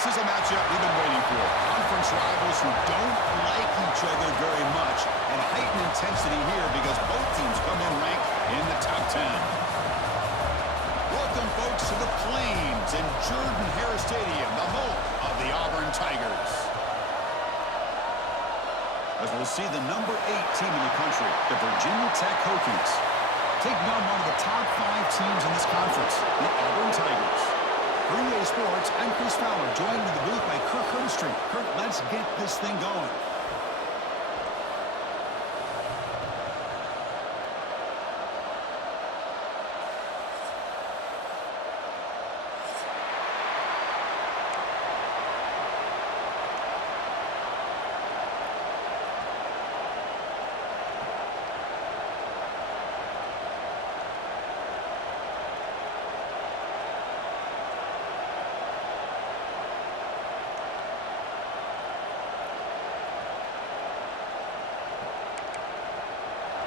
This is a matchup we've been waiting for. Conference rivals who don't like each other very much, and heightened intensity here because both teams come in ranked in the top 10. Welcome, folks, to the Plains in Jordan-Hare Stadium, the home of the Auburn Tigers. As we'll see the number 8 team in the country, the Virginia Tech Hokies, taking on one of the top 5 teams in this conference, the Auburn Tigers. For EA Sports, I'm Chris Fowler, joined in the booth by Kirk Hermstreet. Kirk, let's get this thing going.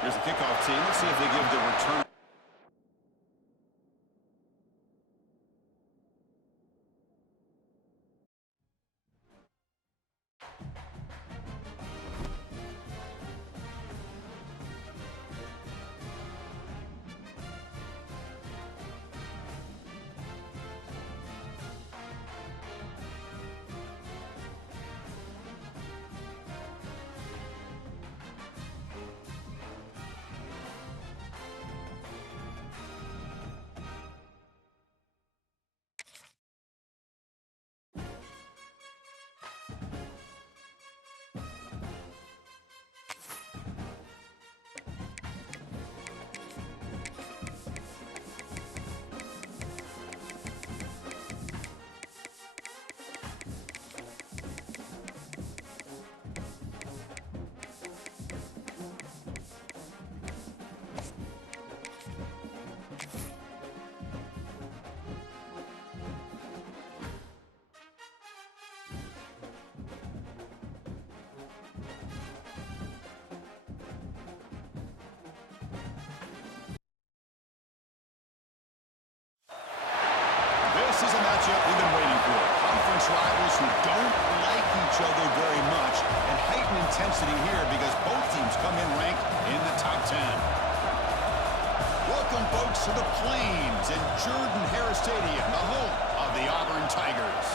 Here's the kickoff team. Let's see if they give the return. This is a matchup we've been waiting for. Conference rivals who don't like each other very much, and heightened intensity here because both teams come in ranked in the top 10. Welcome, folks, to the Plains in Jordan-Hare Stadium, the home of the Auburn Tigers.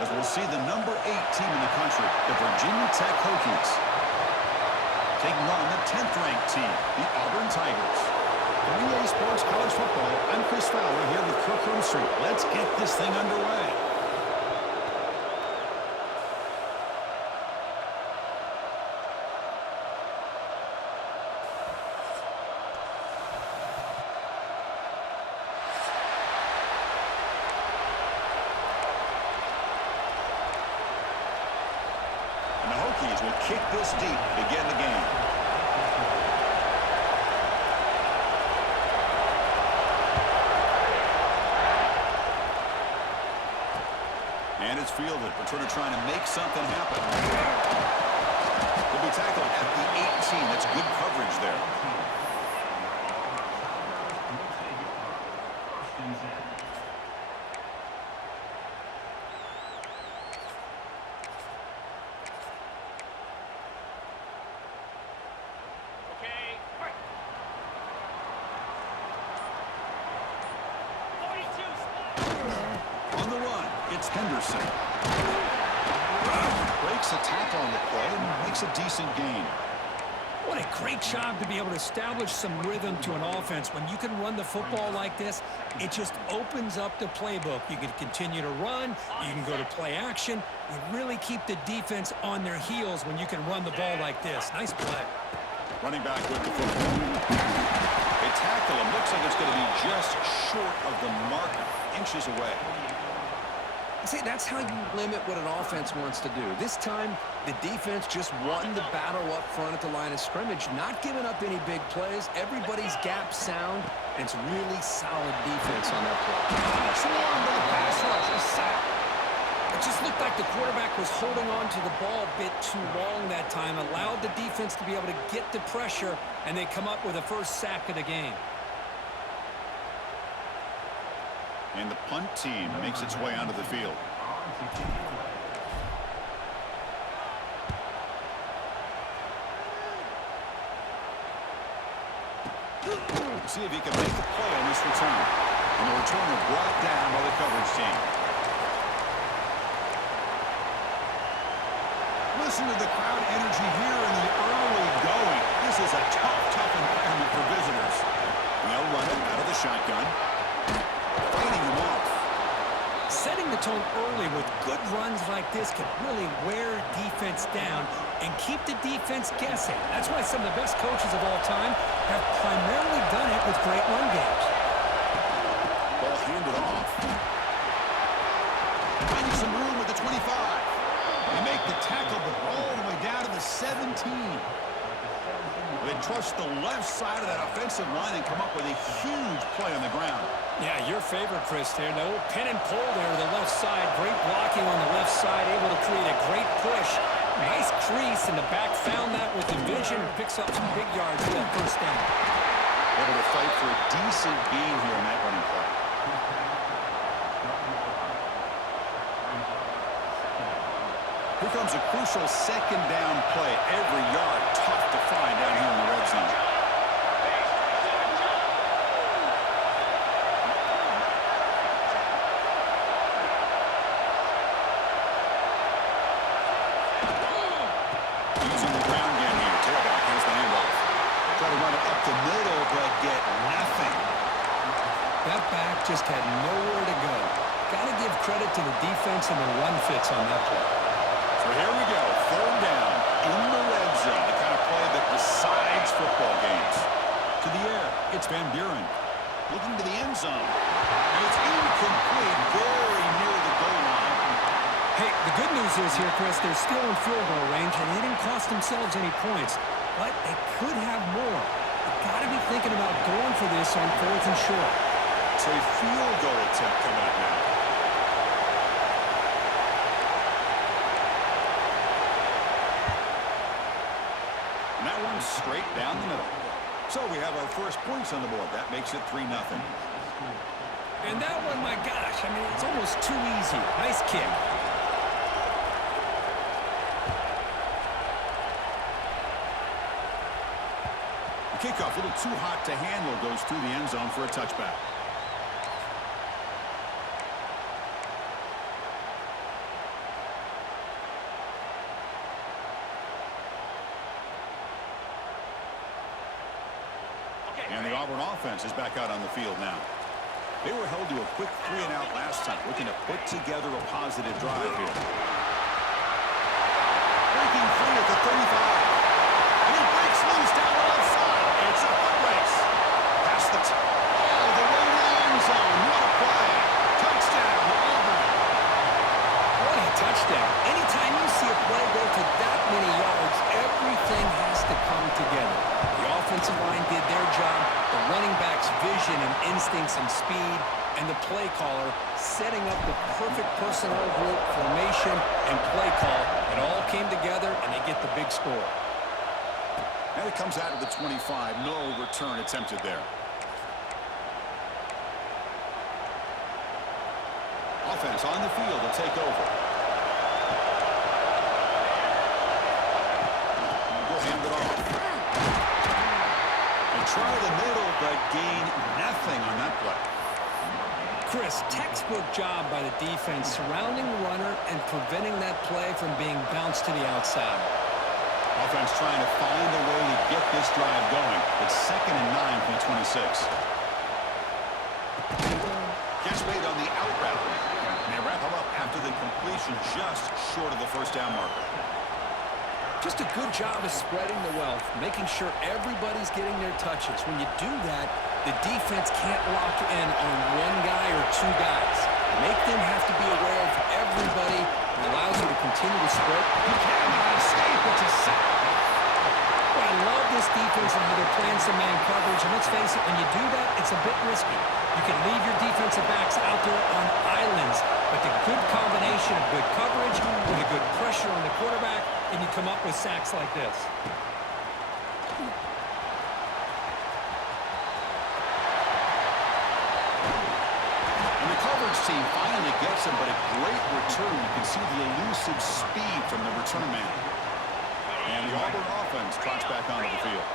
As we'll see the number 8 team in the country, the Virginia Tech Hokies, taking on the 10th-ranked team, the Auburn Tigers. For EA Sports College Football, I'm Chris Fowler here with Kirk Hermstreet. Let's get this thing underway. And the Hokies will kick this deep to begin the game. And it's fielded. Returner trying to make something happen. Will be tackled at the 18. That's good coverage there. It's Henderson. Breaks a tackle on the play and makes a decent gain. What a great job to be able to establish some rhythm to an offense. When you can run the football like this, it just opens up the playbook. You can continue to run. You can go to play action. You really keep the defense on their heels when you can run the ball like this. Nice play. Running back with the football. A tackle. It looks like it's going to be just short of the marker, inches away. See, that's how you limit what an offense wants to do. This time, the defense just won the battle up front at the line of scrimmage, not giving up any big plays. Everybody's gap sound, and it's really solid defense on that play. Swarm to the pass rush, a sack. It just looked like the quarterback was holding on to the ball a bit too long that time, allowed the defense to be able to get the pressure, and they come up with the first sack of the game. And the punt team makes its way onto the field. See if he can make the play on this return. And the returner brought down by the coverage team. Listen to the crowd energy here in the early going. This is a tough environment for visitors. They'll run it out of the shotgun. Fading them off. Setting the tone early with good runs like this can really wear defense down and keep the defense guessing. That's why some of the best coaches of all time have primarily done it with great run games. Ball handed off. Finding some room with the 25. They make the tackle, but all the way down to the 17. They trust the left side of that offensive line and come up with a huge play on the ground. Yeah, your favorite, Chris, there. No pin and pull there to the left side. Great blocking on the left side, able to create a great push. Nice crease in the back, found that with the vision, and picks up some big yards for that first down. Able to fight for a decent gain here in that running play. Here comes a crucial second down play. Every yard tough to find down here in the red zone. Using the ground game here. Tailback has the handoff. Try to run it up the middle, but get nothing. That back just had nowhere to go. Got to give credit to the defense and the run fits on that play. So here we go, third down in the red zone, the kind of play that decides football games. To the air, it's Van Buren. Looking to the end zone. And it's incomplete, very near the goal line. Hey, the good news is here, Chris, they're still in field goal range, and they didn't cost themselves any points. But they could have more. They've got to be thinking about going for this on 4th and short. So a field goal attempt coming up now. And that one's straight down the middle. So we have our first points on the board. That makes it 3-0. And that one, my gosh, I mean, it's almost too easy. Nice kick. The kickoff, a little too hot to handle, goes through the end zone for a touchback. And the Auburn offense is back out on the field now. They were held to a quick 3-and-out last time, looking to put together a positive drive here. Breaking free at the 35. And he breaks loose down the left side. It's a foot race. Past the all the way to the end zone. What a play. Touchdown, Auburn. What a touchdown. Anytime you see a play go for that many yards, everything has to come together. The offensive line did their job, the running back's vision and instincts and speed, and the play caller setting up the perfect personnel group, formation, and play call. It all came together, and they get the big score. And it comes out of the 25. No return attempted there. Offense on the field to take over. We'll hand it off. And try the middle, but gain nothing on that play. Chris, textbook job by the defense surrounding the runner and preventing that play from being bounced to the outside. Offense trying to find a way to get this drive going. It's 2nd and 9 from the 26. Catch made on the out route. And they wrap him up after the completion just short of the first down marker. Just a good job of spreading the wealth, making sure everybody's getting their touches. When you do that, the defense can't lock in on one guy or two guys. Make them have to be aware of everybody. It allows you to continue to spread. You cannot escape. It's a sack. Well, I love this defense and how they're playing some man coverage. And let's face it, when you do that, it's a bit risky. You can leave your defensive backs out there on islands, but the good combination of good coverage with a good pressure on the quarterback, and you come up with sacks like this. And the coverage team finally gets stops him, but a great return. You can see the elusive speed from the return man. And the Auburn offense trots back onto the field.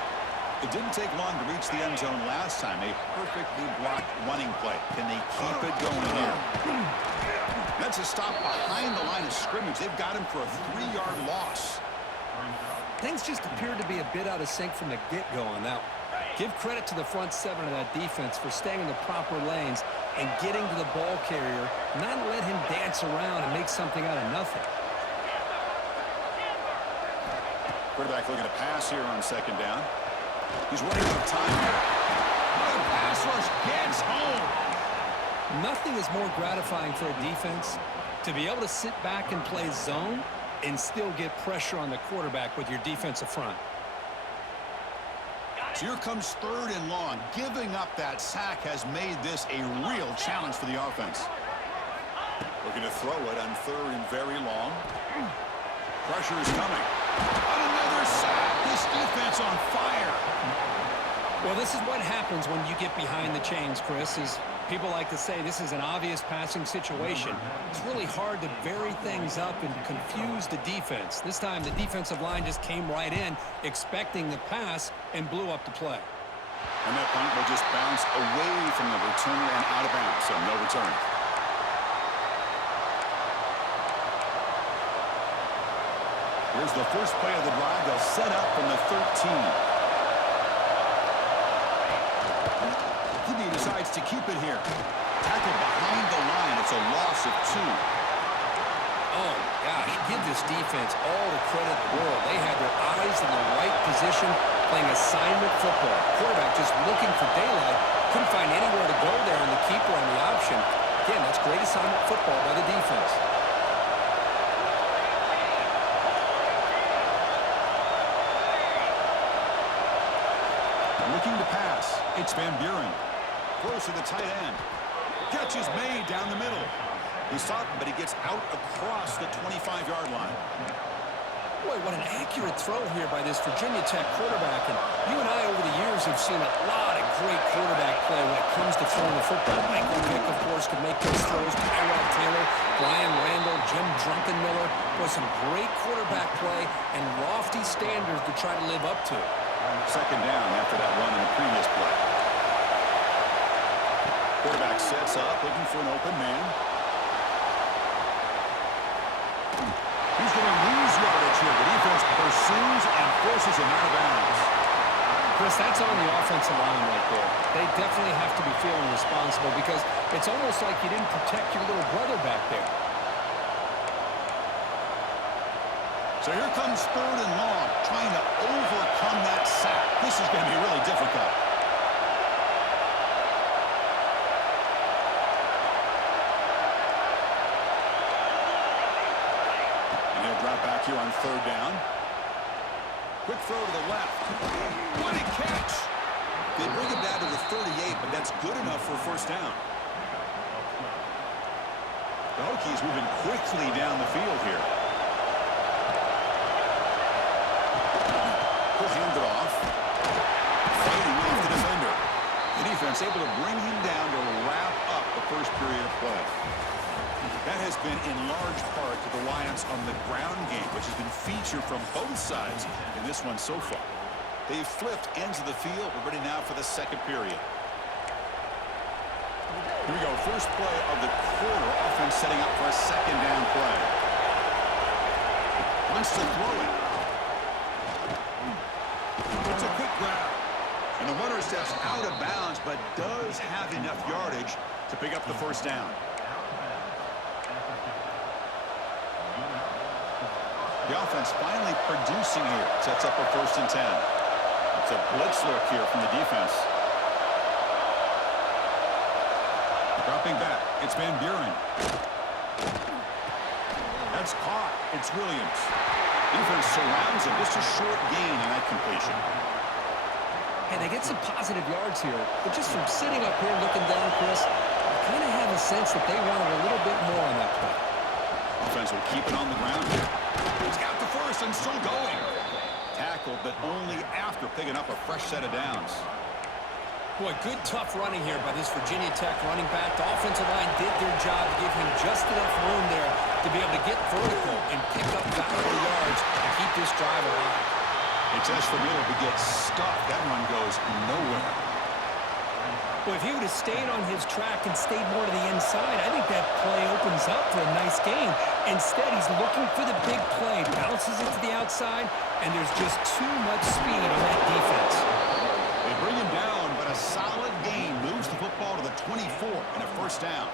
It didn't take long to reach the end zone last time. A perfectly blocked running play. Can they keep it going here? That's a stop behind the line of scrimmage. They've got him for a 3-yard loss. Things just appeared to be a bit out of sync from the get-go on that one. Give credit to the front seven of that defense for staying in the proper lanes and getting to the ball carrier, not let him dance around and make something out of nothing. Quarterback looking to pass here on second down. He's running out of time here. The pass rush gets home. Nothing is more gratifying for a defense to be able to sit back and play zone and still get pressure on the quarterback with your defensive front. So here comes 3rd and long. Giving up that sack has made this a real challenge for the offense. Looking to throw it on 3rd and very long. Pressure is coming. Another sack. This defense on fire. Well, this is what happens when you get behind the chains, Chris, is people like to say this is an obvious passing situation. It's really hard to vary things up and confuse the defense. This time, the defensive line just came right in, expecting the pass, and blew up the play. And that punt will just bounce away from the returner and out of bounds, so no return. Here's the first play of the drive. They'll set up from the 13. He decides to keep it here. Tackle behind the line. It's a loss of 2. Oh, gosh, give this defense all the credit in the world. They had their eyes in the right position, playing assignment football. Quarterback just looking for daylight. Couldn't find anywhere to go there, and the keeper on the option. Again, that's great assignment football by the defense. Looking to pass. It's Van Buren. Close to the tight end. Catch is made down the middle. He stopped him, but he gets out across the 25-yard line. Boy, what an accurate throw here by this Virginia Tech quarterback. And you and I, over the years, have seen a lot of great quarterback play when it comes to throwing the football. Michael Vick, of course, can make those throws. Tyrod Taylor, Brian Randall, Jim Druckenmiller. Boy, some great quarterback play and lofty standards to try to live up to. Second down after that run in the previous play. Quarterback sets up, looking for an open man. He's going to lose yardage here. The defense pursues and forces him out of bounds. Chris, that's on the offensive line right there. They definitely have to be feeling responsible because it's almost like you didn't protect your little brother back there. So here comes 3rd and long, trying to overcome that sack. This is going to be really difficult. And he'll drop back here on 3rd down. Quick throw to the left. What a catch! They bring him down to the 38, but that's good enough for a 1st down. The Hokies moving quickly down the field here. Hand it off. Fighting off the defender. The defense able to bring him down to wrap up the first period of play. That has been in large part to the reliance on the ground game, which has been featured from both sides in this one so far. They've flipped ends of the field. We're ready now for the second period. Here we go. First play of the quarter. Offense setting up for a second down play. Wants to throw it. It's a quick grab. And the runner steps out of bounds, but does have enough yardage to pick up the 1st down. The offense finally producing here. Sets up a 1st and 10. It's a blitz look here from the defense. Dropping back. It's Van Buren. That's caught. It's Williams. Defense surrounds him. Just a short gain in that completion. And they get some positive yards here, but just from sitting up here looking down, Chris, I kind of have a sense that they wanted a little bit more on that play. Offense will keep it on the ground here. He's got the 1st and still going. Tackled, but only after picking up a fresh set of downs. Boy, good tough running here by this Virginia Tech running back. The offensive line did their job to give him just enough room there to be able to get vertical and pick up valuable yards and keep this drive alive. It's as for middle to get stuffed. That run goes nowhere. Well, if he would have stayed on his track and stayed more to the inside, I think that play opens up for a nice gain. Instead, he's looking for the big play, bounces it to the outside, and there's just too much speed on that defense. They bring him down, but a solid gain moves the football to the 24 and a first down.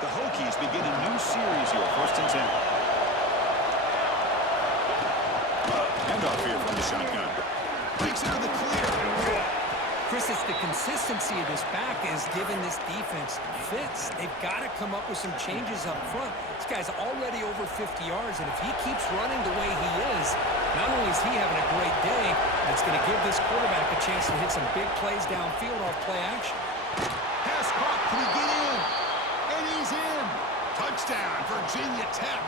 The Hokies begin a new series here, 1st and 10. Handoff here from the shotgun. Breaks into the clear. Chris, it's the consistency of this back is giving this defense fits. They've got to come up with some changes up front. This guy's already over 50 yards, and if he keeps running the way he is, not only is he having a great day, but it's going to give this quarterback a chance to hit some big plays downfield off play action. Pass caught. Can he get in? And he's in. Touchdown, Virginia Tech.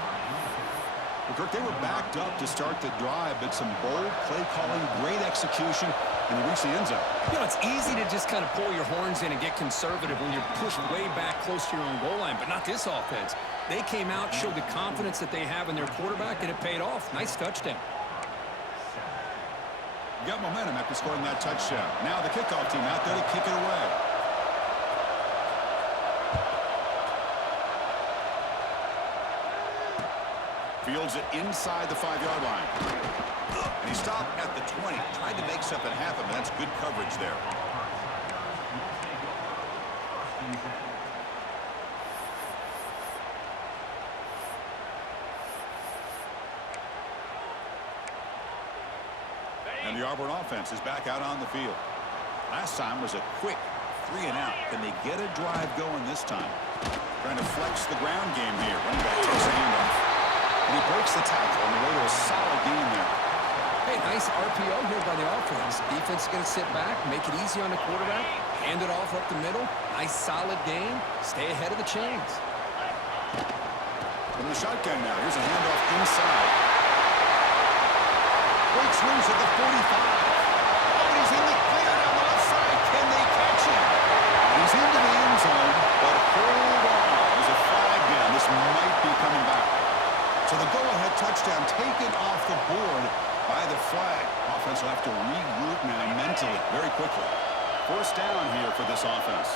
Well, Kirk, they were backed up to start the drive, but some bold play calling, great execution, and they reach the end zone. You know, it's easy to just kind of pull your horns in and get conservative when you're pushed way back close to your own goal line, but not this offense. They came out, showed the confidence that they have in their quarterback, and it paid off. Nice touchdown. Got momentum after scoring that touchdown. Now the kickoff team out there to kick it away. Fields it inside the 5-yard line. And he stopped at the 20. Tried to make something happen, but that's good coverage there. And the Auburn offense is back out on the field. Last time was a quick 3 and out. Can they get a drive going this time? Trying to flex the ground game here. Running back takes a handoff. And he breaks the tackle on the way to a solid gain there. Hey, nice RPO here by the offense. Defense is going to sit back, make it easy on the quarterback, hand it off up the middle. Nice solid gain. Stay ahead of the chains. From the shotgun now, here's a handoff inside. Breaks loose at the 45. Oh, and he's in the clear down the left side. Can they catch him? He's into the end zone, but hold on. There's a flag down. This might be coming back. So the go-ahead touchdown taken off the board by the flag. Offense will have to regroup now mentally very quickly. First down here for this offense.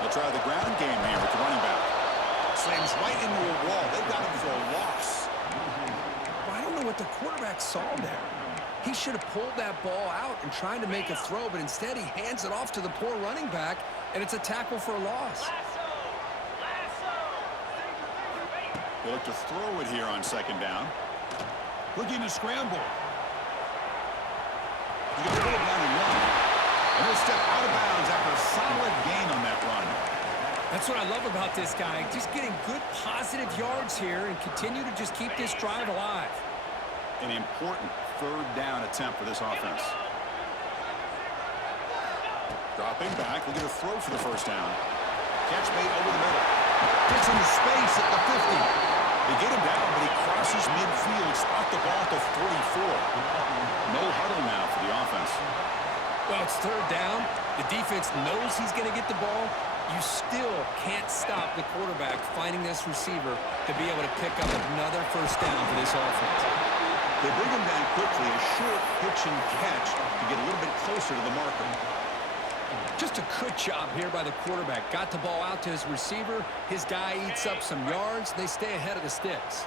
They'll try the ground game here with the running back. Slams right into a wall. They've got him for a loss. Well, I don't know what the quarterback saw there. He should have pulled that ball out and tried to make a throw, but instead he hands it off to the poor running back, and it's a tackle for a loss. They look to throw it here on 2nd down. Looking to scramble. He's going to pull it down and run. And he'll step out of bounds after a solid gain on that run. That's what I love about this guy. Just getting good positive yards here and continue to just keep this drive alive. An important 3rd down attempt for this offense. Dropping back, looking to throw for the 1st down. Catch made over the middle. Gets into space at the 50. They get him down, but he crosses midfield. Spot the ball to 44. No huddle now for the offense. Well, it's 3rd down. The defense knows he's going to get the ball. You still can't stop the quarterback finding this receiver to be able to pick up another 1st down for this offense. They bring him down quickly, a short pitch and catch to get a little bit closer to the marker. Just a good job here by the quarterback. Got the ball out to his receiver. His guy eats up some yards. They stay ahead of the sticks.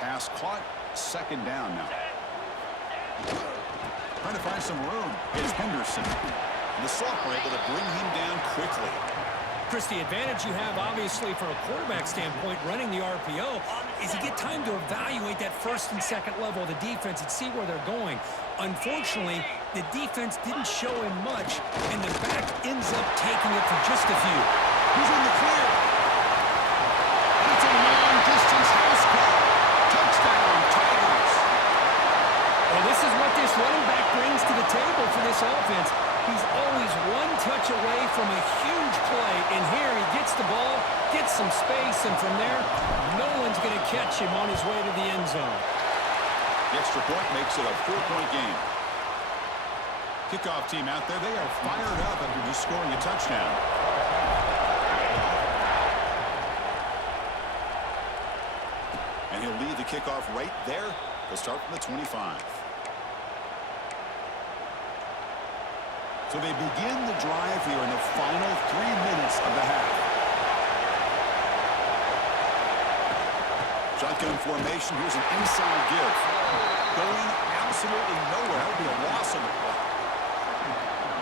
Pass caught. 2nd down now. Trying to find some room is Henderson. And the sophomore able to bring him down quickly. Chris, the advantage you have, obviously, from a quarterback standpoint, running the RPO, is you get time to evaluate that 1st and 2nd level of the defense and see where they're going. Unfortunately, the defense didn't show him much, and the back ends up taking it for just a few. He's in the clear. And it's a long-distance house call. Touchdown, Tigers. Well, this is what this running back brings to the table for this offense. He's always one touch away from a huge play, and here he gets the ball, gets some space, and from there, no one's going to catch him on his way to the end zone. The extra point makes it a 4-point game. Kickoff team out there, they are fired up after just scoring a touchdown. And he'll lead the kickoff right there. They'll start from the 25. So they begin the drive here in the final 3 minutes of the half. Shotgun formation. Here's an inside give. Going absolutely nowhere. That would be a loss of the play.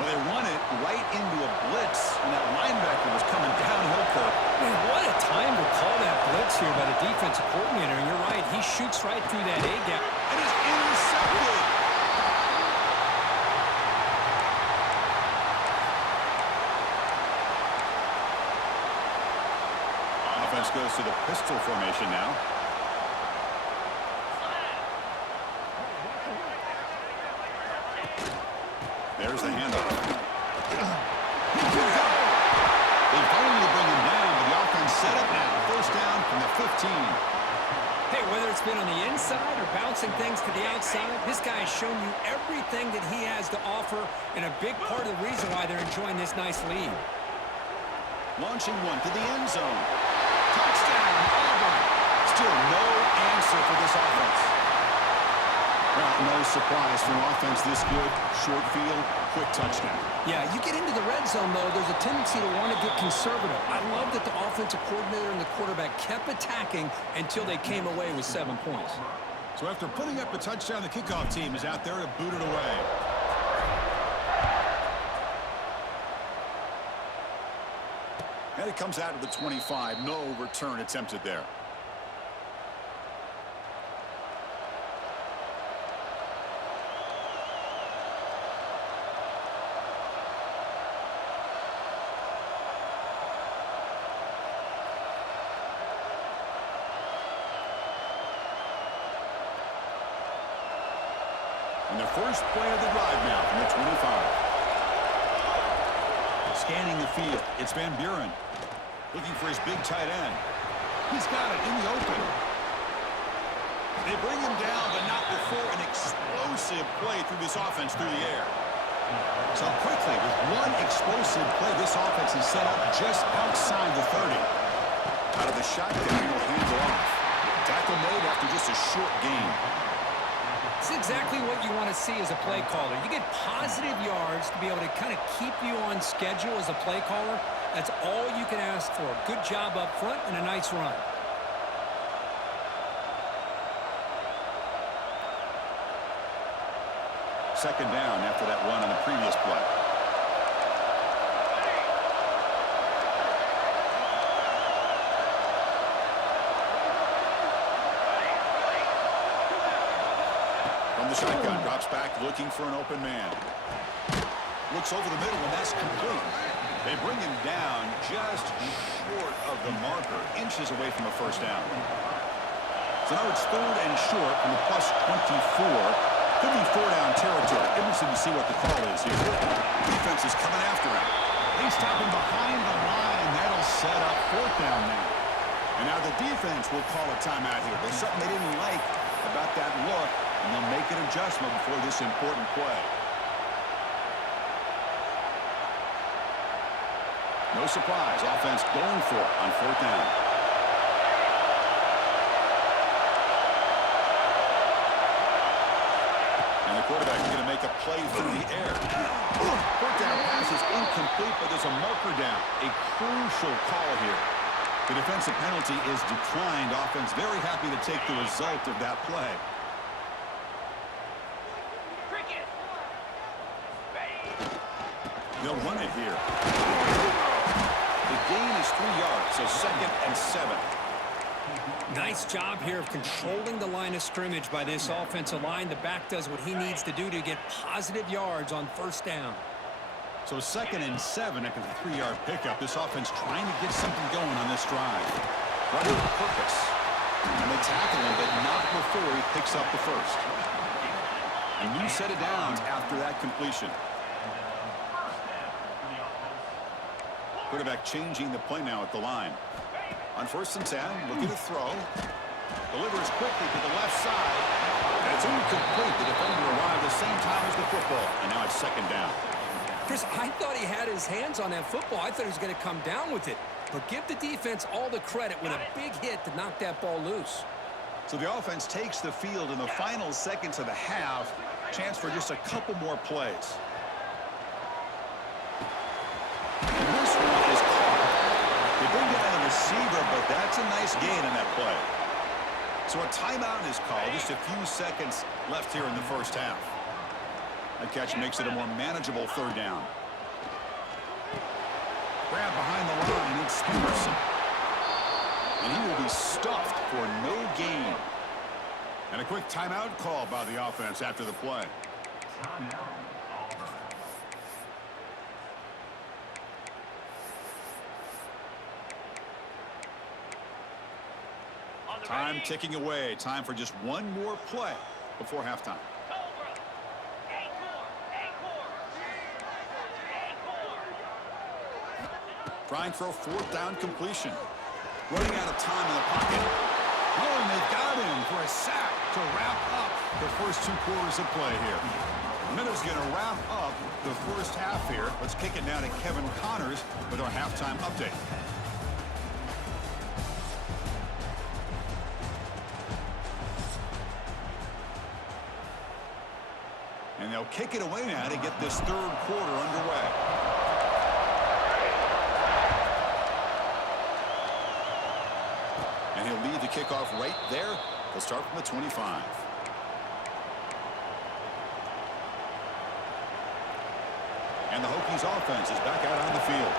Well, they run it right into a blitz, and that linebacker was coming downhill court. Man, what a time to call that blitz here by the defensive coordinator. And you're right, he shoots right through that A-gap. And is intercepted. Offense goes to the pistol formation now. There's the handoff. They finally bring him down, but the offense set up now. First down from the 15. Hey, whether it's been on the inside or bouncing things to the outside, this guy has shown you everything that he has to offer, and a big part of the reason why they're enjoying this nice lead. Launching one to the end zone. Touchdown, Auburn. Still no answer for this offense. Well, no surprise from offense this good. Short field, quick touchdown. Yeah, you get into the red zone, though, there's a tendency to want to get conservative. I love that the offensive coordinator and the quarterback kept attacking until they came away with 7 points. So after putting up a touchdown, the kickoff team is out there to boot it away. And it comes out of the 25. No return attempted there. And the first play of the drive now from the 25. Scanning the field, it's Van Buren. Looking for his big tight end. He's got it in the open. They bring him down, but not before an explosive play through this offense through the air. So quickly, with one explosive play, this offense is set up just outside the 30. Out of the shotgun, he'll hand off. Tackle made after just a short gain. It's exactly what you want to see as a play caller. You get positive yards to be able to kind of keep you on schedule as a play caller. That's all you can ask for. Good job up front and a nice run. Second down after that run on the previous play. From the shotgun, drops back looking for an open man. Looks over the middle, and that's complete. They bring him down just short of the marker, inches away from a first down. So now it's third and short from the plus 24. Could be four-down territory. Interesting to see what the call is here. Defense is coming after him. They stop him behind the line. That'll set up fourth down now. And now the defense will call a timeout here. There's something they didn't like about that look, and they'll make an adjustment before this important play. No surprise. Offense going for it on fourth down. And the quarterback is going to make a play through the air. Fourth down pass is incomplete, but there's a marker down. A crucial call here. The defensive penalty is declined. Offense very happy to take the result of that play. They'll run it here. The gain is 3 yards, so second and 7. Nice job here of controlling the line of scrimmage by this offensive line. The back does what he needs to do to get positive yards on first down. So second and 7 after the 3-yard pickup. This offense trying to get something going on this drive. Running with purpose. And they tackle him, but not before he picks up the first. A new set of downs after that completion. Quarterback changing the play now at the line. On first and 10, looking to throw. Delivers quickly to the left side. And it's incomplete. The defender arrived the same time as the football. And now it's second down. Chris, I thought he had his hands on that football. I thought he was going to come down with it. But give the defense all the credit with a big hit to knock that ball loose. So the offense takes the field in the final seconds of the half. Chance for just a couple more plays. And this one is caught. They bring down the receiver, but that's a nice gain in that play. So a timeout is called. Just a few seconds left here in the first half. That catch makes it a more manageable third down. Grab behind the line. It's Peterson. And he will be stuffed for no gain. And a quick timeout call by the offense after the play. Time ticking away. Time for just one more play before halftime. Trying for a fourth down completion. Running out of time in the pocket. Oh, and they've got him for a sack to wrap up the first 2 quarters of play here. Minutes going to wrap up the first half here. Let's kick it now to Kevin Connors with our halftime update. And they'll kick it away now to get this third quarter underway. And he'll lead the kickoff right there. They'll start from the 25. And the Hokies offense is back out on the field.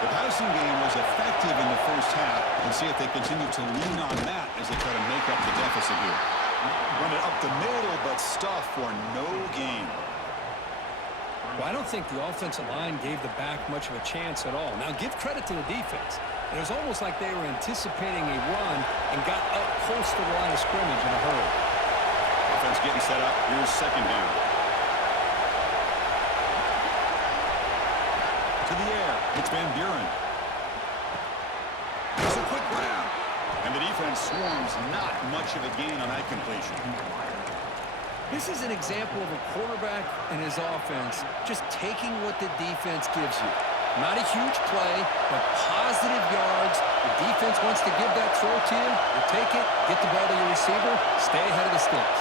The passing game was effective in the first half. And see if they continue to lean on that as they try to make up the deficit here. Run it up the middle, but stuff for no gain. Well, I don't think the offensive line gave the back much of a chance at all. Now, give credit to the defense. It was almost like they were anticipating a run and got up close to the line of scrimmage in a hurry. Offense getting set up. Here's second down. To the air. It's Van Buren. It's a quick round. And the defense swarms. Not much of a gain on that completion. This is an example of a quarterback and his offense just taking what the defense gives you. Not a huge play, but positive yards. The defense wants to give that throw to you. You take it, get the ball to your receiver, stay ahead of the sticks.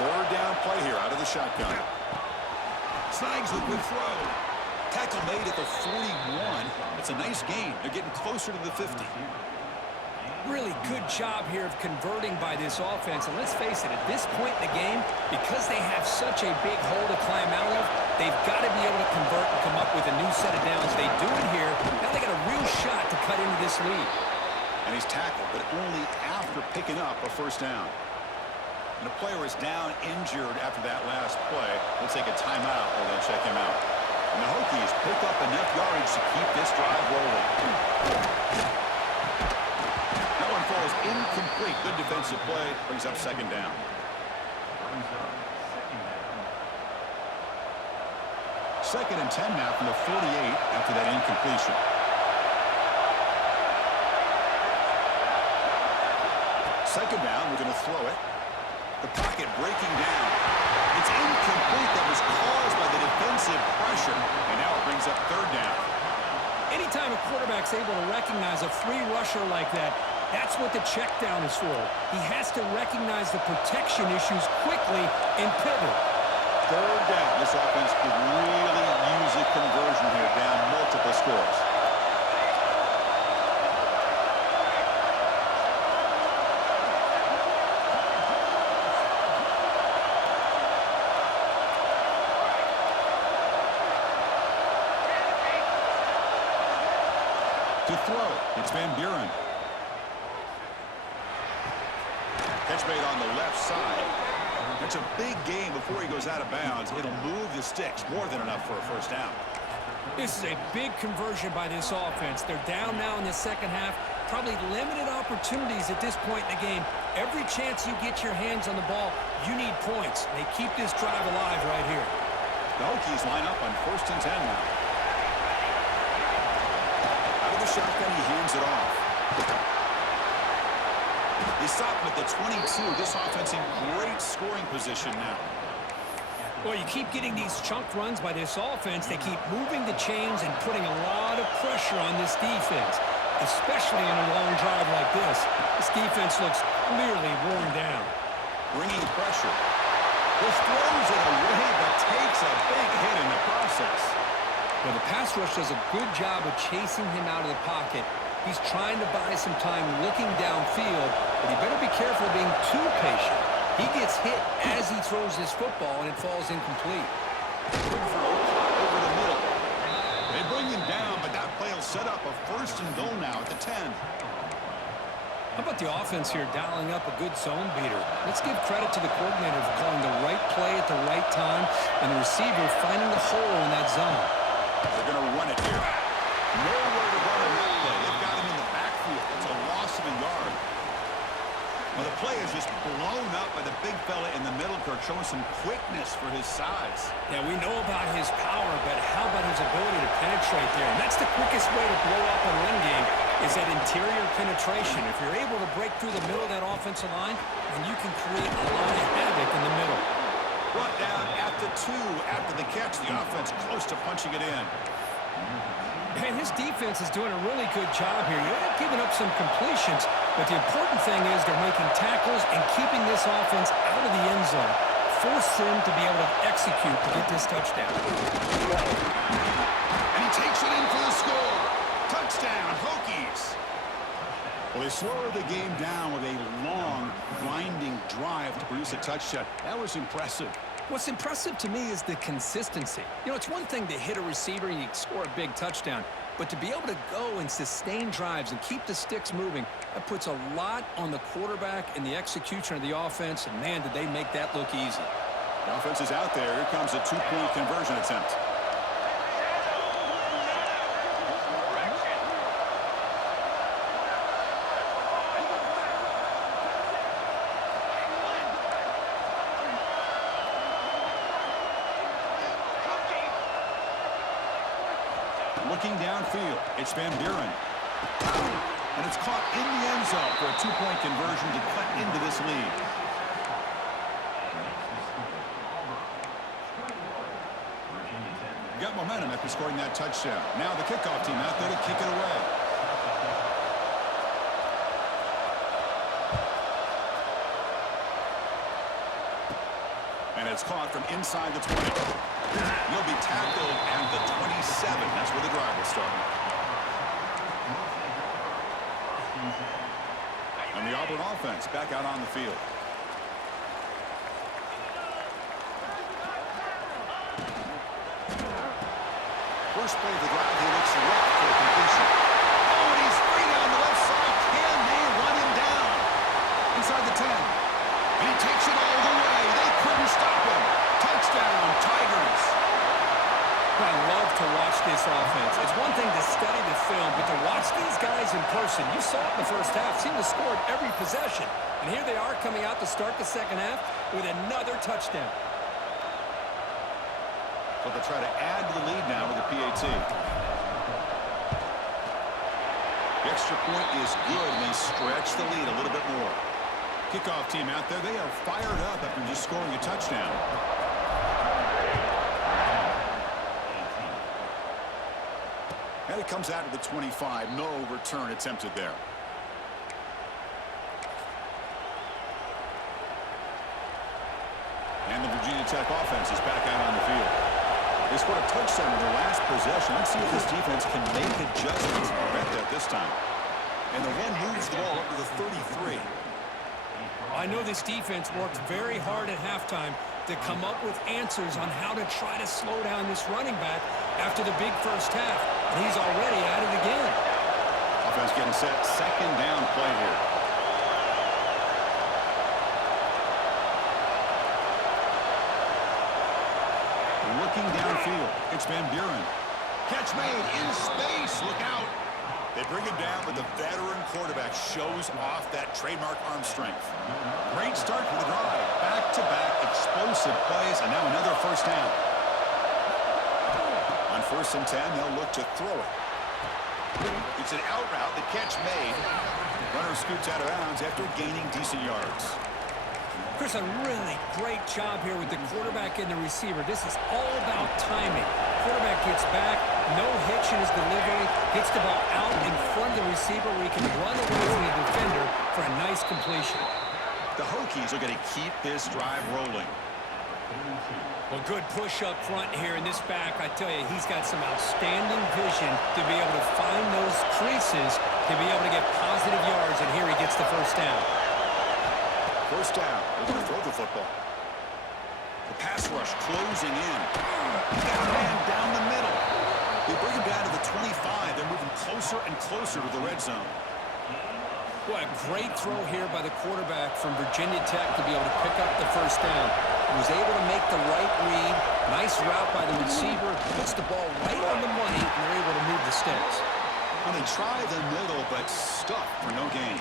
Third down play here out of the shotgun. Snags the good throw. Tackle made at the 41. It's a nice gain. They're getting closer to the 50. Really good job here of converting by this offense. And let's face it, at this point in the game, because they have such a big hole to climb out of, they've got to be able to convert and come up with a new set of downs. They do it here. Now they got a real shot to cut into this lead. And he's tackled, but only after picking up a first down. And the player is down injured after that last play. We'll take a timeout while they check him out. And the Hokies pick up enough yardage to keep this drive rolling. That one falls incomplete. Good defensive play. Brings up second down. Second and 10 now from the 48 after that incompletion. Second down, we're going to throw it. The pocket breaking down. It's incomplete. That was caused by the defensive pressure. And now it brings up third down. Anytime a quarterback's able to recognize a free rusher like that, that's what the check down is for. He has to recognize the protection issues quickly and pivot. Third down. This offense could really use a conversion here, down multiple scores. To throw, it's Van Buren. Catch made on the left side. It's a big game before he goes out of bounds. It'll move the sticks, more than enough for a first down. This is a big conversion by this offense. They're down now in the second half. Probably limited opportunities at this point in the game. Every chance you get your hands on the ball, you need points. They keep this drive alive right here. The Hokies line up on 1st and 10 now. Out of the shotgun, he hands it off. They stop him at the 22. This offense in great scoring position now. Well, you keep getting these chunk runs by this offense. They keep moving the chains and putting a lot of pressure on this defense, especially on a long drive like this. This defense looks clearly worn down. Bringing pressure. Just throws it away, but takes a big hit in the process. Well, the pass rush does a good job of chasing him out of the pocket. He's trying to buy some time looking downfield, but he better be careful being too patient. He gets hit as he throws his football, and it falls incomplete. Quick throw over the middle. They bring him down, but that play will set up a 1st and goal now at the 10. How about the offense here dialing up a good zone beater? Let's give credit to the coordinator for calling the right play at the right time and the receiver finding the hole in that zone. They're going to run it here. Nowhere to run on that play. They've got him in the backfield. It's a loss of a yard. Well, the play is just blown up by the big fella in the middle, Kirk, showing some quickness for his size. Yeah, we know about his power, but how about his ability to penetrate there? And that's the quickest way to blow up a run game, is that interior penetration. If you're able to break through the middle of that offensive line, then you can create a lot of havoc in the middle. Brought down at the 2 after the catch. The offense close to punching it in. And his defense is doing a really good job here. They're giving up some completions, but the important thing is they're making tackles and keeping this offense out of the end zone. Force them to be able to execute to get this touchdown. And he takes it in for the score. Touchdown, Hokies. Well, they slowed the game down with a long, grinding drive to produce a touchdown. That was impressive. What's impressive to me is the consistency. You know, it's one thing to hit a receiver and you score a big touchdown, but to be able to go and sustain drives and keep the sticks moving, that puts a lot on the quarterback and the execution of the offense, and man, did they make that look easy. The offense is out there. Here comes a 2-point conversion attempt. Looking downfield, it's Van Buren. And it's caught in the end zone for a 2-point conversion to cut into this lead. Got momentum after scoring that touchdown. Now the kickoff team out there to kick it away. And it's caught from inside the 20. He'll be tackled at the 27. That's where the drive will start. And the Auburn offense back out on the field. First play of the drive, he looks left for a completion. Oh, and he's free down the left side. Can they run him down? Inside the 10. And he takes it all the way. They couldn't stop him. Touchdown, Tigers. I love to watch this offense. It's one thing to study the film, but to watch these guys in person, you saw it in the first half, seemed to score every possession. And here they are coming out to start the second half with another touchdown. So they'll try to add to the lead now with the PAT. The extra point is good, and they stretch the lead a little bit more. Kickoff team out there, they are fired up after just scoring a touchdown. And it comes out to the 25. No return attempted there. And the Virginia Tech offense is back out on the field. They scored a touchdown in their last possession. Let's see if this defense can make adjustments to prevent that this time. And the run moves the ball up to the 33. I know this defense worked very hard at halftime to come up with answers on how to try to slow down this running back after the big first half. And he's already at it again. Offense getting set. Second down play here. Looking downfield. It's Van Buren. Catch made in space. Look out. They bring him down, but the veteran quarterback shows off that trademark arm strength. Great start for the drive. Back-to-back explosive plays, and now another first down. first and 10. They'll look to throw it. It's an out route. The catch made. Runner scoots out of bounds after gaining decent yards. Chris, a really great job here with the quarterback and the receiver. This is all about timing. Quarterback gets back, no hitch in his delivery, gets the ball out in front of the receiver where he can run away from the defender for a nice completion. The Hokies are going to keep this drive rolling. Well, good push up front here in this back. I tell you, he's got some outstanding vision to be able to find those creases to be able to get positive yards, and here he gets the first down. First down. They're going to throw the football. The pass rush closing in. He's got a man down the middle. They bring him down to the 25. They're moving closer and closer to the red zone. What a great throw here by the quarterback from Virginia Tech to be able to pick up the first down. He was able to make the right read. Nice route by the receiver. Puts the ball right on the money, and they're able to move the sticks. Well, they try the middle, but stuck for no gain.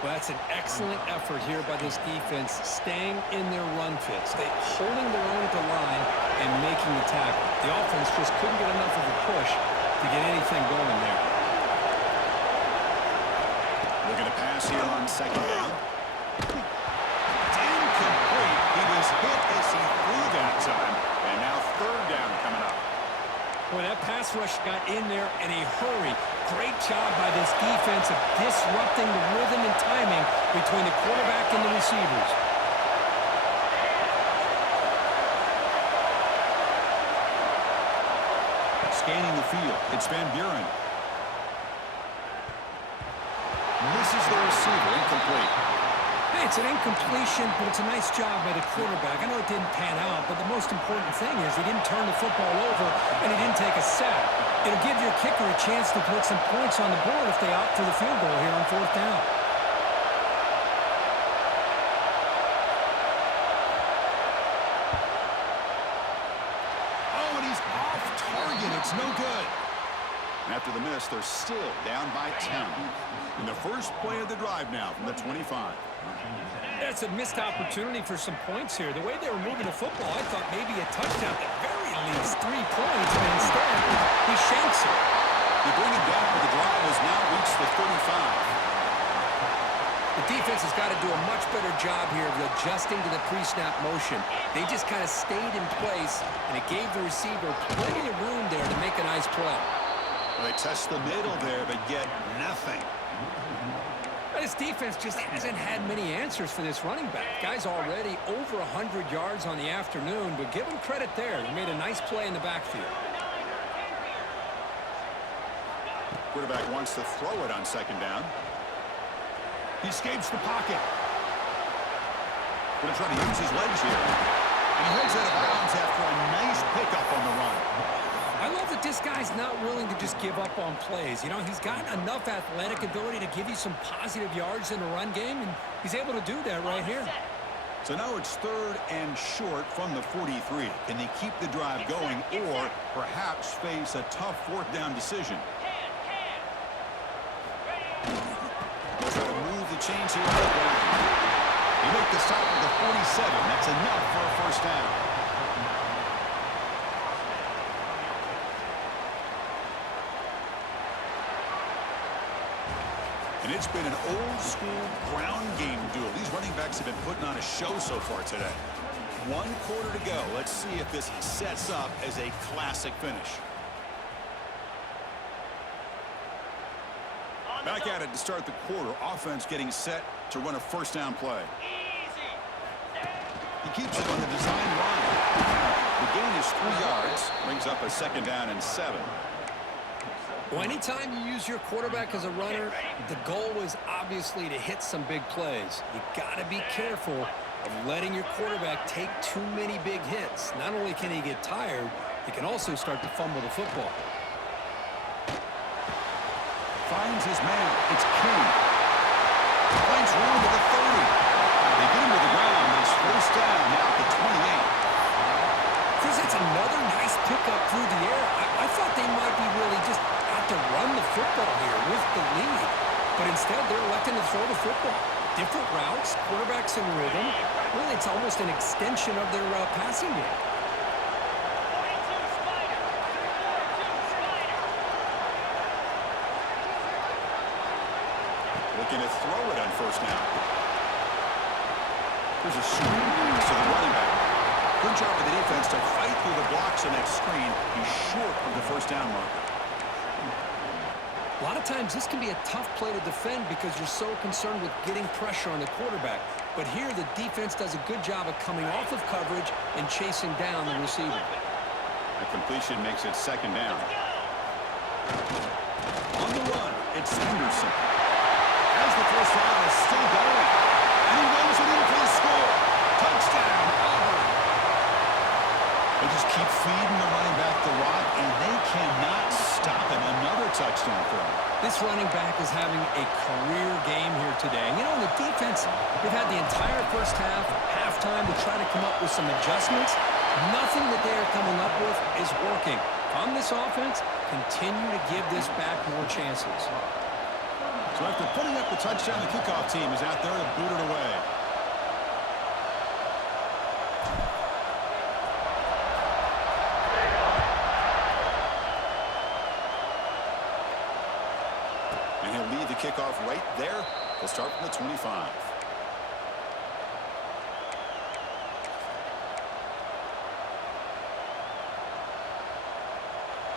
Well, that's an excellent effort here by this defense, staying in their run fits. They holding their own at the line and making the tackle. The offense just couldn't get enough of a push to get anything going there. Looking to pass here on second down. Incomplete. He was hit as he threw that time. And now third down coming up. Boy, that pass rush got in there in a hurry. Great job by this defense of disrupting the rhythm and timing between the quarterback and the receivers. Scanning the field. It's Van Buren. Misses the receiver. Incomplete. Hey, it's an incompletion, but it's a nice job by the quarterback. I know it didn't pan out, but the most important thing is he didn't turn the football over and he didn't take a sack. It'll give your kicker a chance to put some points on the board if they opt for the field goal here on fourth down. Oh, and he's off target. It's no good. After the miss, they're still down by 10. In the first play of the drive now from the 25. That's a missed opportunity for some points here. The way they were moving the football, I thought maybe a touchdown, at the very least 3 points, but instead, he shanks it. They bring him down, but the drive has now reached the 35. The defense has got to do a much better job here of adjusting to the pre-snap motion. They just kind of stayed in place, and it gave the receiver plenty of room there to make a nice play. Well, they test the middle there, but get nothing. This defense just hasn't had many answers for this running back. Guy's already over 100 yards on the afternoon, but give him credit there. He made a nice play in the backfield. Quarterback wants to throw it on second down. He escapes the pocket. Going to try to use his legs here. And he heads out of bounds after a nice pickup on the run. I love that this guy's not willing to just give up on plays. You know, he's got enough athletic ability to give you some positive yards in the run game, and he's able to do that right here. So now it's third and short from the 43. Can they keep the drive going or perhaps face a tough fourth down decision? They'll try to move the chains here on the ground. They make the stop at the 47. That's enough for a first down. And it's been an old-school ground game duel. These running backs have been putting on a show so far today. 1 quarter to go. Let's see if this sets up as a classic finish. Back at it to start the quarter. Offense getting set to run a first down play. He keeps it on the design line. The gain is 3 yards. Brings up a second down and 7. Well, anytime you use your quarterback as a runner, the goal is obviously to hit some big plays. You got to be careful of letting your quarterback take too many big hits. Not only can he get tired, he can also start to fumble the football. Finds his man. It's King. Finds room to the 30. They get him to the ground. It's first down now at the 28. Chris, it's another nice pickup through the air. I thought they might be really just out to run the football here with the lead. But instead, they're electing to throw the football. Different routes, quarterbacks in rhythm. Really, it's almost an extension of their passing game. looking to throw it on first down. There's a screen pass to the running back. Good job of the defense to fight through the blocks on that screen. He's short of the first down marker. A lot of times this can be a tough play to defend because you're so concerned with getting pressure on the quarterback. But here the defense does a good job of coming off of coverage and chasing down the receiver. A completion makes it second down. On the run, it's Henderson. As the first down is still going. And he runs it in for the score. Touchdown, Auburn. They just keep feeding the running back the rock, and they cannot stop him. Another touchdown for him. This running back is having a career game here today. You know, in the defense, they've had the entire first half, halftime, to try to come up with some adjustments. Nothing that they are coming up with is working. On this offense, continue to give this back more chances. So after putting up the touchdown, the kickoff team is out there to boot it away. And he'll lead the kickoff right there. They'll start from the 25.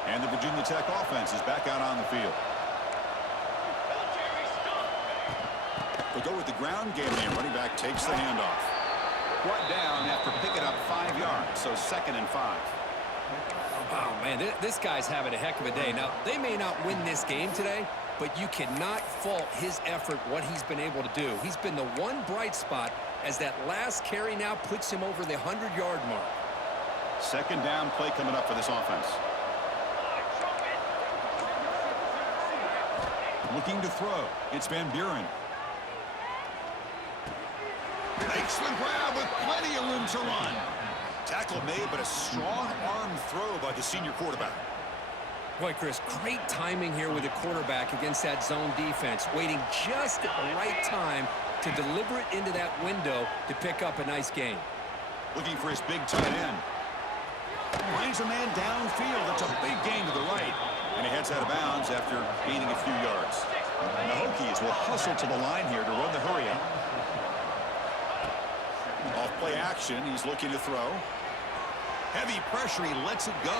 And the Virginia Tech offense is back out on the field. They go with the ground game here. Running back takes the handoff. Brought down after picking up 5 yards, so 2nd and 5. Oh, man, this guy's having a heck of a day. Now, they may not win this game today, but you cannot fault his effort, what he's been able to do. He's been the one bright spot as that last carry now puts him over the 100-yard mark. Second down play coming up for this offense. Looking to throw. It's Van Buren. Makes the grab with plenty of room to run. Tackle made, but a strong arm throw by the senior quarterback. Boy, Chris, great timing here with the quarterback against that zone defense, waiting just at the right time to deliver it into that window to pick up a nice gain. Looking for his big tight end. Finds a man downfield. That's a big gain to the right. And he heads out of bounds after gaining a few yards. And the Hokies will hustle to the line here to run the hurry up. Off play action, he's looking to throw. Heavy pressure, he lets it go.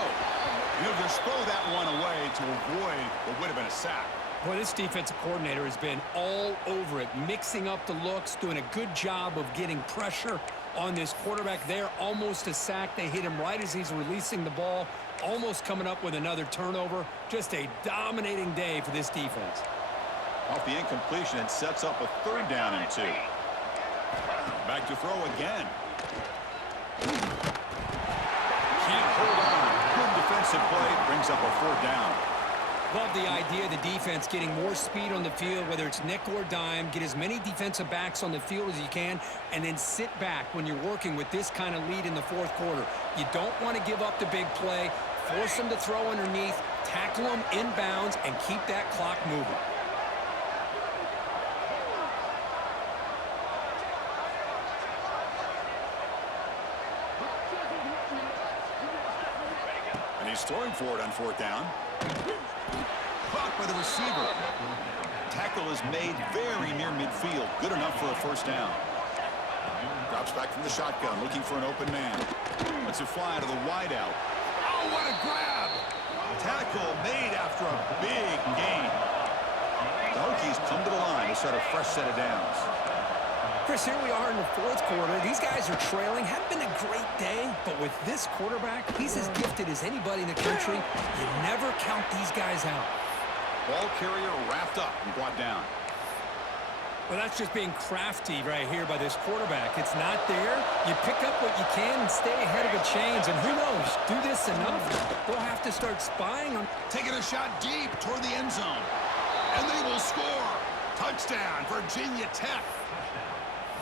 He'll just throw that one away to avoid what would have been a sack. Boy, this defensive coordinator has been all over it, mixing up the looks, doing a good job of getting pressure on this quarterback there. Almost a sack. They hit him right as he's releasing the ball, almost coming up with another turnover. Just a dominating day for this defense. Off the incompletion, it sets up a 3rd down and 2. Back to throw again. Can't hold on. Good defensive play. Brings up a 4th down. Love the idea of the defense getting more speed on the field, whether it's nickel or dime. Get as many defensive backs on the field as you can, and then sit back when you're working with this kind of lead in the 4th quarter. You don't want to give up the big play. Force them to throw underneath, tackle them inbounds, and keep that clock moving. He's throwing for it on 4th down. Caught by the receiver. Tackle is made very near midfield. Good enough for a 1st down. Drops back from the shotgun, looking for an open man. Lets it fly to the wideout. Oh, what a grab! Tackle made after a big gain. The Hokies come to the line to start a fresh set of downs. Chris, here we are in the 4th quarter. These guys are trailing. Hadn't been a great day, but with this quarterback, he's as gifted as anybody in the country. You never count these guys out. Ball carrier wrapped up and brought down. Well, that's just being crafty right here by this quarterback. It's not there. You pick up what you can and stay ahead of the chains. And who knows, do this enough, they'll have to start spying on. Taking a shot deep toward the end zone. And they will score. Touchdown, Virginia Tech.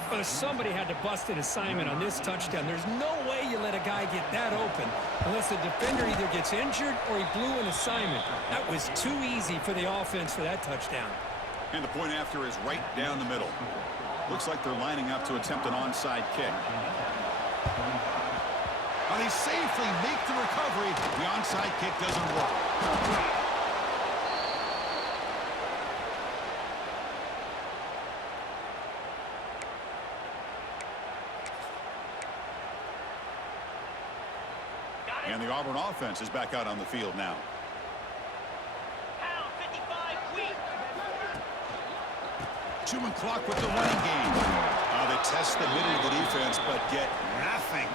But if somebody had to bust an assignment on this touchdown, there's no way you let a guy get that open unless the defender either gets injured or he blew an assignment. That was too easy for the offense for that touchdown. And the point after is right down the middle. Looks like they're lining up to attempt an onside kick. And they safely make the recovery. The onside kick doesn't work. And the Auburn offense is back out on the field now. Chewing clock with the running game. They test the middle of the defense, but get nothing.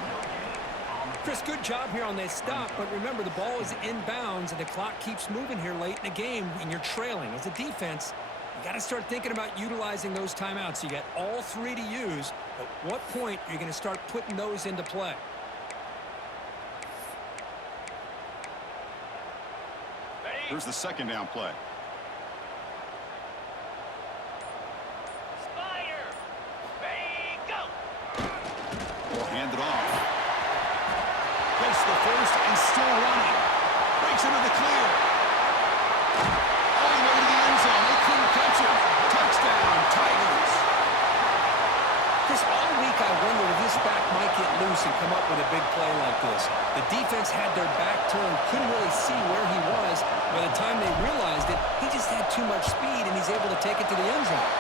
Chris, good job here on that stop, but remember the ball is inbounds and the clock keeps moving here late in the game and you're trailing. As a defense, you got to start thinking about utilizing those timeouts. You got all three to use. At what point are you going to start putting those into play? Here's the second down play. Will hand it off. Gets the first and still running. Breaks into the clear. All the way to the end zone. They couldn't catch him. Touchdown, Tigers. Chris, all week I wondered if this back might get loose and come up with a big play like this. The defense had their back turned, couldn't really see where he was. By the time they realized it, he just had too much speed, and he's able to take it to the end zone.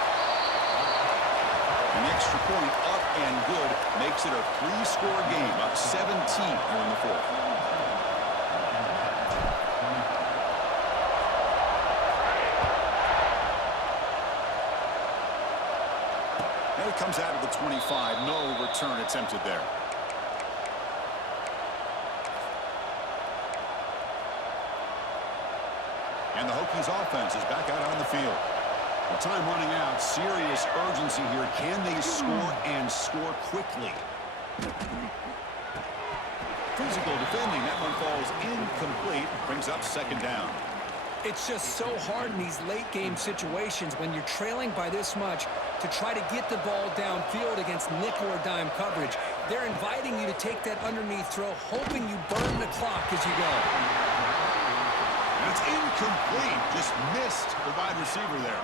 An extra point up and good makes it a three-score game, up 17 here in the fourth. And it comes out of the 25. No return attempted there. And the Hokies offense is back out on the field. The time running out. Serious urgency here. Can they score and score quickly? Physical defending. That one falls incomplete. Brings up second down. It's just so hard in these late-game situations when you're trailing by this much to try to get the ball downfield against nickel or dime coverage. They're inviting you to take that underneath throw, hoping you burn the clock as you go. That's incomplete. Just missed the wide receiver there.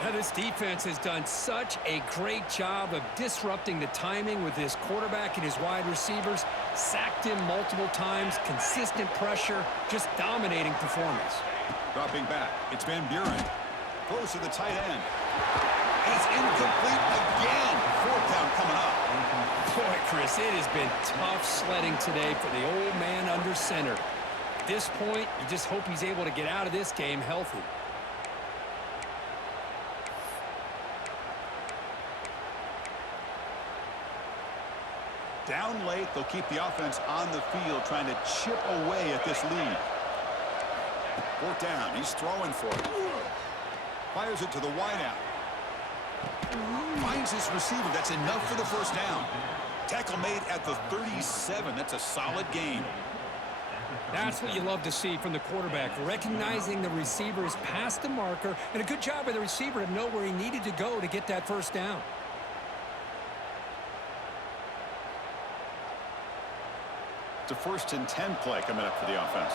Now, this defense has done such a great job of disrupting the timing with his quarterback and his wide receivers. Sacked him multiple times, consistent pressure, just dominating performance. Dropping back, it's Van Buren. Close to the tight end. It's incomplete again. Fourth down coming up. Boy, Chris, it has been tough sledding today for the old man under center. At this point, you just hope he's able to get out of this game healthy. Down late, they'll keep the offense on the field, trying to chip away at this lead. Fourth down, he's throwing for it. Fires it to the wideout. Finds his receiver, that's enough for the first down. Tackle made at the 37, that's a solid gain. That's what you love to see from the quarterback, recognizing the receiver is past the marker, and a good job by the receiver to know where he needed to go to get that first down. It's a 1st and 10 play coming up for the offense.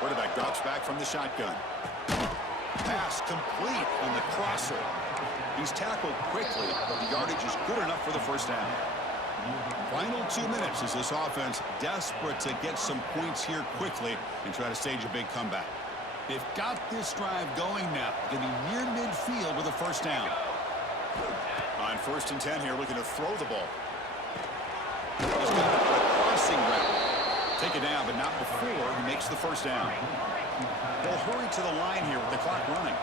Quarterback drops back from the shotgun. Pass complete on the crosser. He's tackled quickly, but the yardage is good enough for the first down. Final 2 minutes as this offense desperate to get some points here quickly and try to stage a big comeback. They've got this drive going now. Going to be near midfield with a first down. On 1st and 10 here, looking to throw the ball. He's got a crossing route. Take it down, but not before he makes the first down. They'll hurry to the line here with the clock running.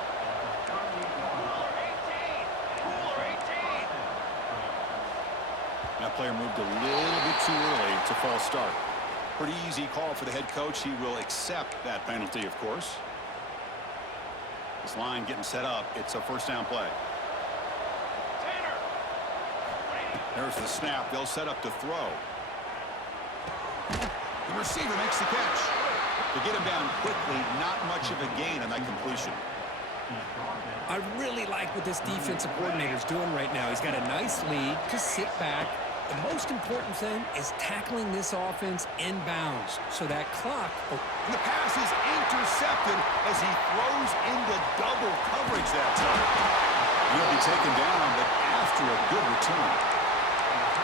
That player moved a little bit too early to false start. Pretty easy call for the head coach. He will accept that penalty, of course. This line getting set up. It's a first down play. There's the snap. They'll set up to throw. The receiver makes the catch. To get him down quickly, not much of a gain on that completion. I really like what this defensive coordinator is doing right now. He's got a nice lead to sit back. The most important thing is tackling this offense inbounds. So that clock... And the pass is intercepted as he throws into double coverage that time. He'll be taken down, but after a good return.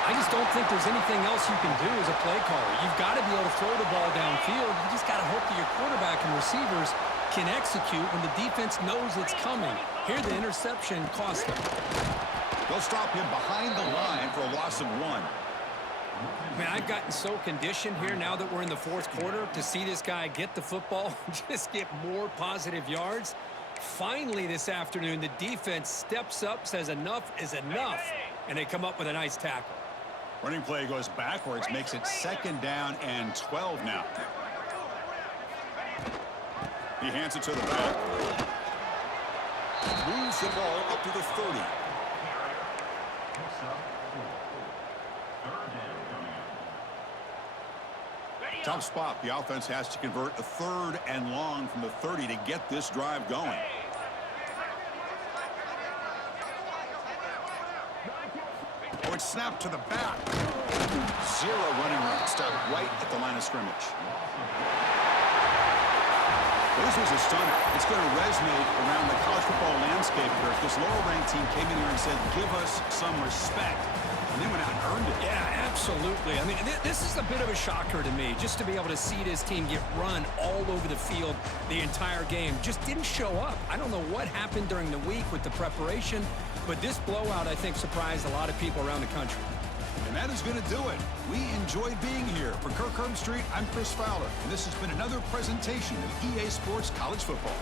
I just don't think there's anything else you can do as a play caller. You've got to be able to throw the ball downfield. You just got to hope that your quarterback and receivers can execute when the defense knows it's coming. Here, the interception cost them. They'll stop him behind the line for a loss of 1. Man, I've gotten so conditioned here now that we're in the fourth quarter to see this guy get the football, just get more positive yards. Finally this afternoon, the defense steps up, says enough is enough, and they come up with a nice tackle. Running play goes backwards, makes it 2nd down and 12 now. He hands it to the back. Moves the ball up to the 30. Tough spot. The offense has to convert a 3rd and long from the 30 to get this drive going. Oh, it's snapped to the back. 0 running room. Stop right at the line of scrimmage. This was a stunner. It's going to resonate around the college football landscape here. This lower-ranked team came in here and said, give us some respect. And they went out and earned it. Yeah, absolutely. I mean, this is a bit of a shocker to me, just to be able to see this team get run all over the field the entire game. Just didn't show up. I don't know what happened during the week with the preparation, but this blowout, I think, surprised a lot of people around the country. And that is going to do it. We enjoyed being here. For Kirk Street, I'm Chris Fowler, and this has been another presentation of EA Sports College Football.